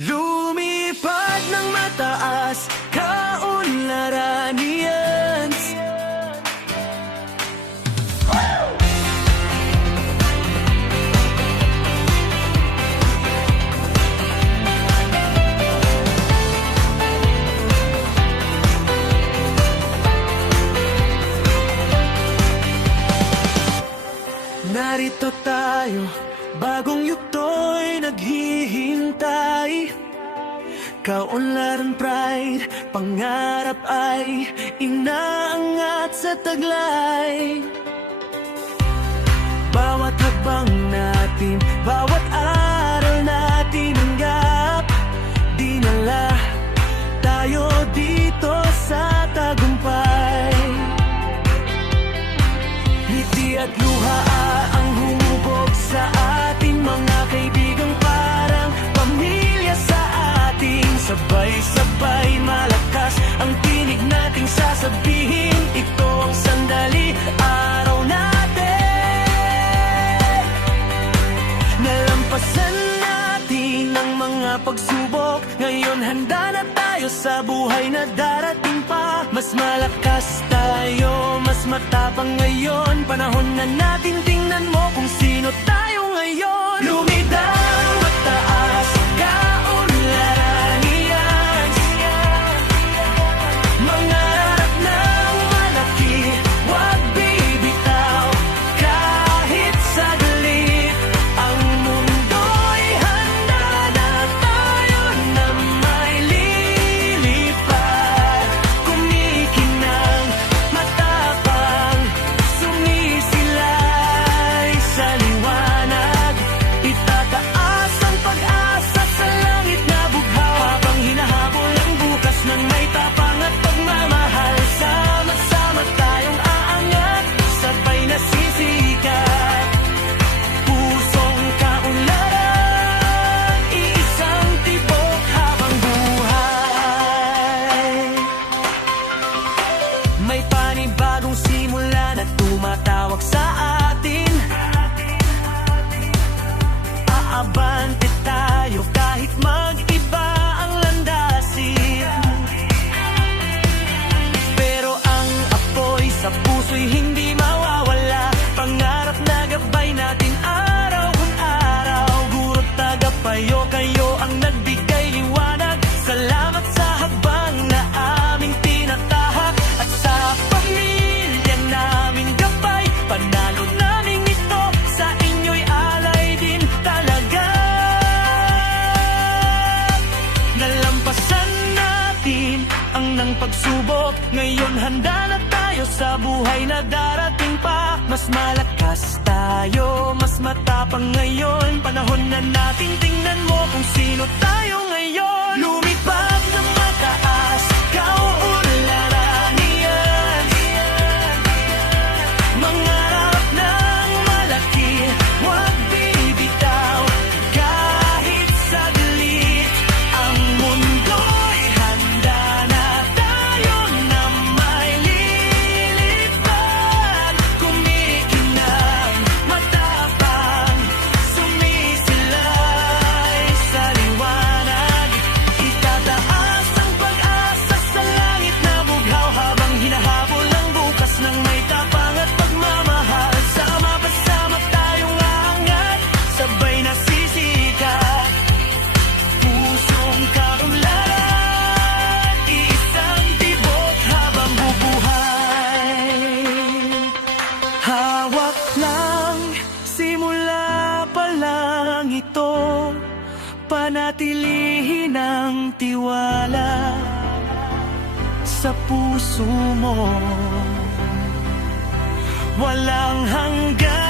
Lumipad ng mataas, kaunlaran niyan. Narito tayo, bagong yugto'y naghihintay. Kaunlaran pride, pangarap ay inaangat sa taglay. Bawat hakbang natin, bawat aral natin anggap, dinala tayo dito sa tagumpay. Ngiti at luha ang humubog sa ating mga kaibigang parang pamilya sa ating. Sabay-sabay malakas ang tinig nating sasabihin. Ito ang sandali, araw natin. Nalampasan natin ang mga pagsubok. Ngayon handa na tayo sa buhay na darating pa. Mas malakas tayo, mas matapang ngayon. Panahon na natin, tingnan mo kung sino tayo ngayon. Lumidang mataas, kaunlaran niyan. Mangarap ng malaki, wag bibitaw. Kahit saglit, ang mundo'y handa na tayo na may lilipad. Kumikinang, matapang, sumisilay sa liwanag. Itataas ang pag-asa sa langit na bughaw, habang hinahabol ang bukas ng may tapang at pagmamahal. Sama-sama tayong aangat, sabay na sisikat. Pusong kaunlaran, iisang tibok habang buhay. May panibagong simula na tumatawag sa atin. Aabante tayo kahit mag-iba ang landasin. Pero ang apoy sa puso'y hindi mawawala. Pangarap na gabay natin araw-araw. Guro't tagapayo, kayo ang nagbigay liwanag. Salamat sa habang na aming tinatahak. At sa pamilya naming gabay, panalo namin ito, sa inyo'y alay din talaga. Nalampasan natin ang nang pagsubok. Ngayon handa na tayo sa buhay na darating pa. Mas malakas tayo, mas matapang ngayon. Panahon na natin, tingnan mo kung sino tayo ngayon. Lumipad ng mataas, kaunlaran niyan. Mangarap ng malaki, wag bibitaw. Kahit saglit, ang mundo'y handa na tayo na may lilipad. Kumikinang, matapang, sumisilay sa liwanag. Itataas ang pag-asa sa langit na bughaw, habang hinahabol ang bukas ng may tapang at pagmamahal. Sama-sama tayong aangat, sabay na sisikat. Pusong kaunlaran, iisang tibok habang bubuhay. Hawak lang, simula pa lang ito. Panatilihin ang tiwala sa puso mo. Walang hanggan.